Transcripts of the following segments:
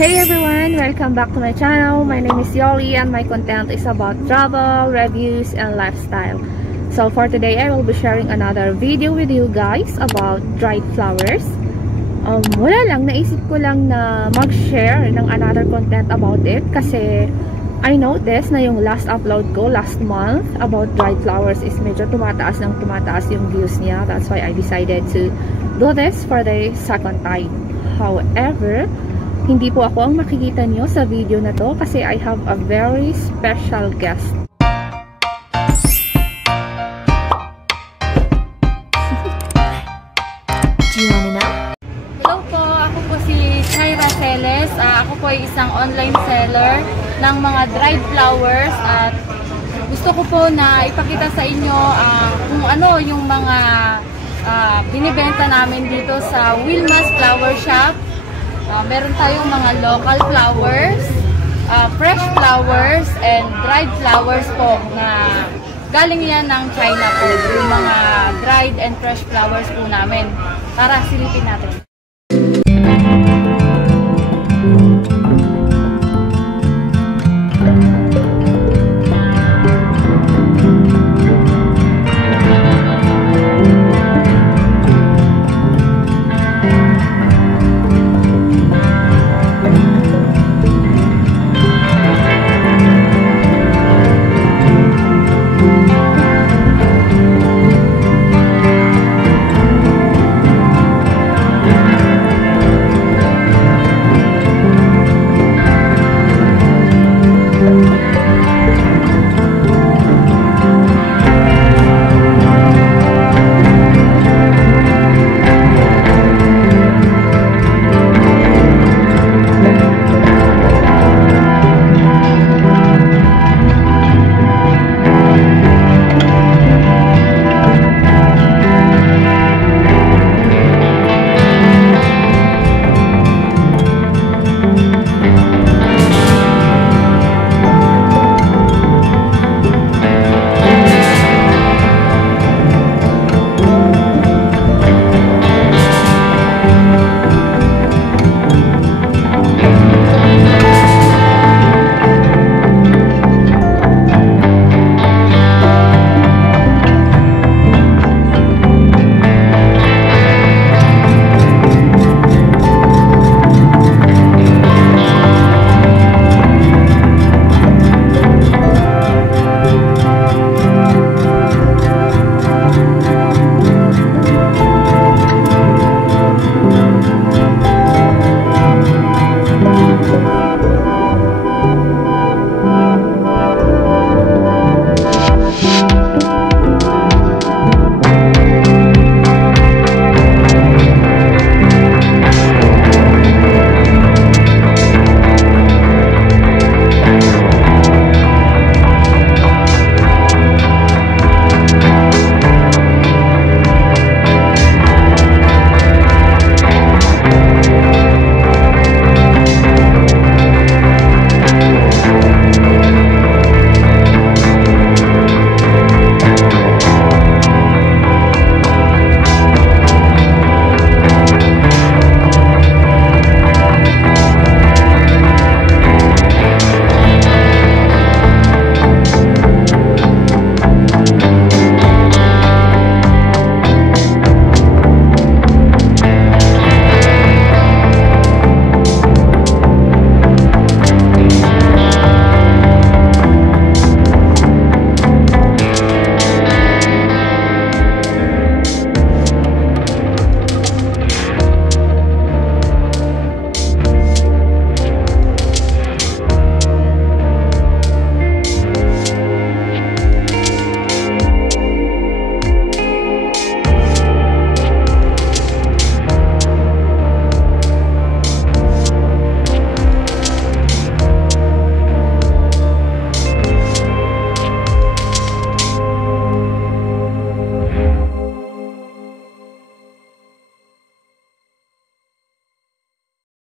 Hey everyone! Welcome back to my channel. My name is Yoli and my content is about travel, reviews, and lifestyle. So for today, I will be sharing another video with you guys about dried flowers. Wala lang, naisip ko lang na mag-share ng another content about it kasi I noticed na yung last upload ko last month about dried flowers is medyo tumataas yung views niya. That's why I decided to do this for the second time. However, hindi po ako ang makikita nyo sa video na to kasi I have a very special guest. Do you wanna know? Hello po, ako po si Chaira Celes. Ako po ay isang online seller ng mga dried flowers at gusto ko po na ipakita sa inyo kung ano yung mga binibenta namin dito sa Wilma's Flower Shop. Meron tayong mga local flowers, fresh flowers, and dried flowers po na galing yan ng China po. Yung mga dried and fresh flowers po namin. Tara, silipin natin.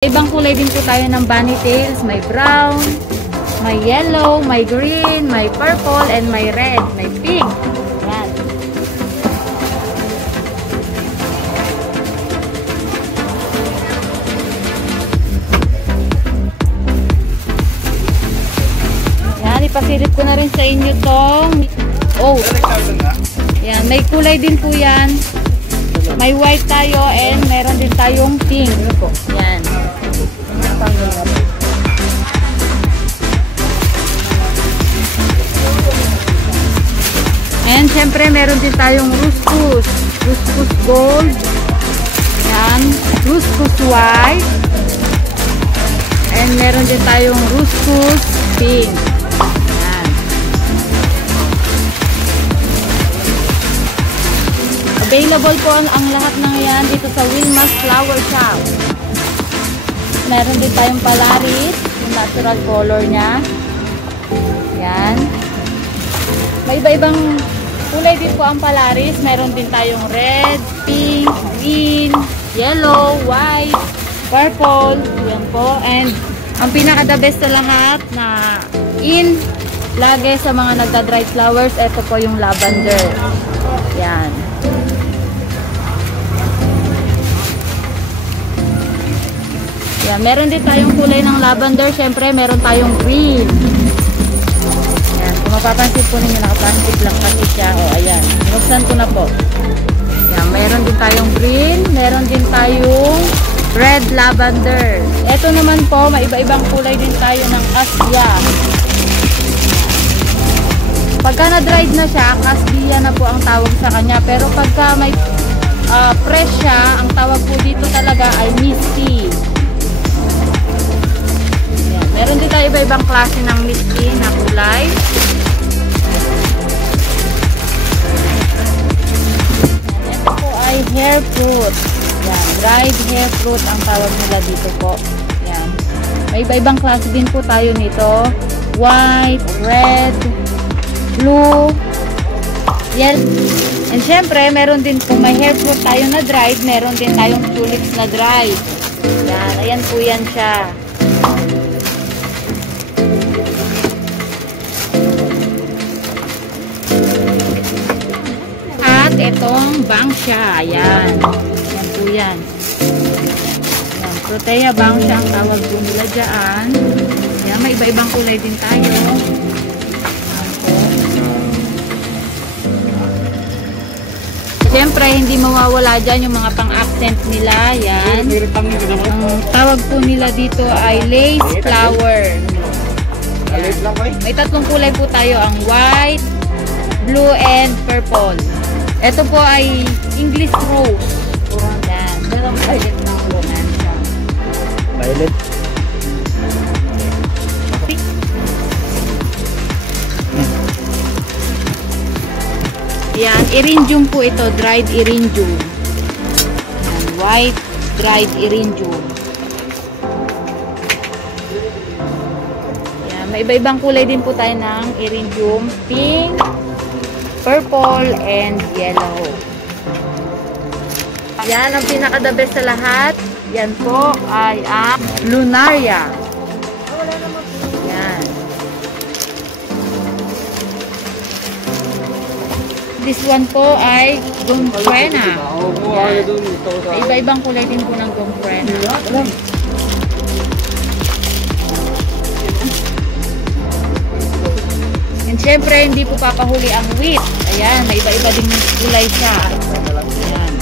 Ibang kulay din po tayo ng bunny tails. May brown, may yellow, may green, may purple, and may red, may pink. Yan. Ipapasilip ko na rin sa inyo tong oat. Yan, may kulay din po yan. May white tayo and meron din tayong pink. Yan. And syempre meron din tayong ruskus. Ruskus gold. Yan. Ruskus white. And meron din tayong ruskus pink. Yan. Available po ang lahat ng yan dito sa Wilma's Flower Shop. Meron din tayong palaris. Yung natural color niya. Yan. May iba-ibang kulay din po ang palaris. Meron din tayong red, pink, green, yellow, white, purple. Yan po. And ang pinaka-the best sa lahat na in lagi sa mga nagda-dried flowers, ito po yung lavender. Yan. Yan. Meron din tayong kulay ng lavender. Siyempre, meron tayong green. Kung mapapansin po ninyo, nakaplastic lang kasi siya. O, ayan. Binuksan ko na po. Yan. Meron din tayong green. Meron din tayong red lavender. Ito naman po, may iba-ibang kulay din tayo ng cassia. Pagka na-dried na siya, cassia na po ang tawag sa kanya. Pero pagka may fresh siya, ang tawag po dito talaga ay misty. Yan. Meron din tayo iba-ibang klase ng misty na kulay. Hair fruit. Yan, dried hair fruit ang tawag nila dito po. Yan. May iba-ibang klase din po tayo nito. White, red, blue, yellow. And syempre, meron din po may hair fruit tayo na dried, meron din tayong tulips na dried. Yan, ayan po yan siya. Itong bangsya. Ayan. Ayan po yan. Ayan. Protea bangsya ang tawag po nila dyan. Ayan. May iba-ibang kulay din tayo. Ayan po. Siyempre, hindi mawawala dyan yung mga pang-accent nila. Ayan. Ang tawag po nila dito ay lace flower. Ayan. May tatlong kulay po tayo. Ang white, blue, and purple. Ito po ay English rose. Yan. Merong violet ng romance. Violet. Yan. Eryngium po ito. Dried eryngium. Yan. White dried eryngium. Yan. May iba-ibang kulay din po tayo ng eryngium. Pink, purple, and yellow. Yan ang pinaka-the best sa lahat. Yan po ay ang lunaria. Yan. This one po ay gomfrena. Yan. May iba-ibang kulay din po ng gomfrena. And syempre, hindi po papahuli ang wheat. Ayan, may iba-iba din yung kulay siya. Ayan.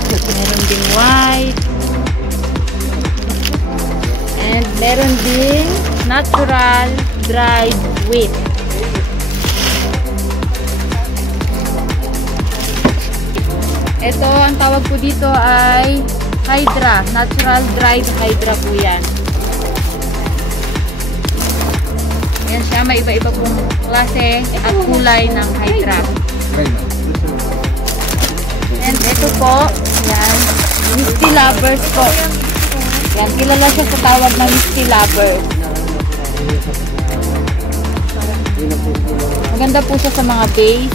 Meron ding white. And meron ding natural dried wheat. Ito, ang tawag po dito ay hydra. Natural dried hydra po yan. Yan siya, may iba-iba pong klase at kulay ng hydra. And ito po, yan, misty lovers po. Yan, kilala siya sa tawag na misty lovers. Maganda po siya sa mga base.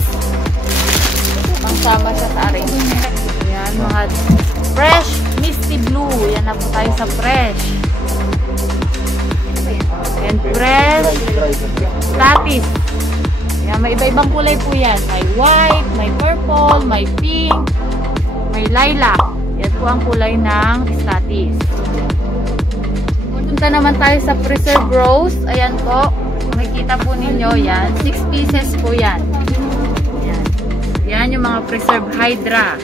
Pangsama siya sa arrangement. Yan, mga fresh misty blue. Yan na po tayo sa fresh. And fresh statis. Yan, may iba-ibang kulay po yan. May white, may purple, may pink, may lilac. Yan po ang kulay ng statis. Punta naman tayo sa preserve rose. Ayan po. Makikita po ninyo yan. 6 pieces po yan. Ayan. Yan yung mga preserve hydra.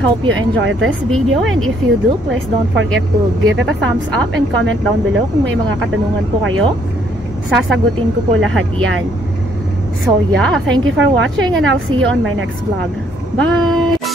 hope you enjoyed this video, and if you do, please don't forget to give it a thumbs up and comment down below kung may mga katanungan po kayo. Sasagutin ko po lahat yan. So yeah, thank you for watching and I'll see you on my next vlog. Bye!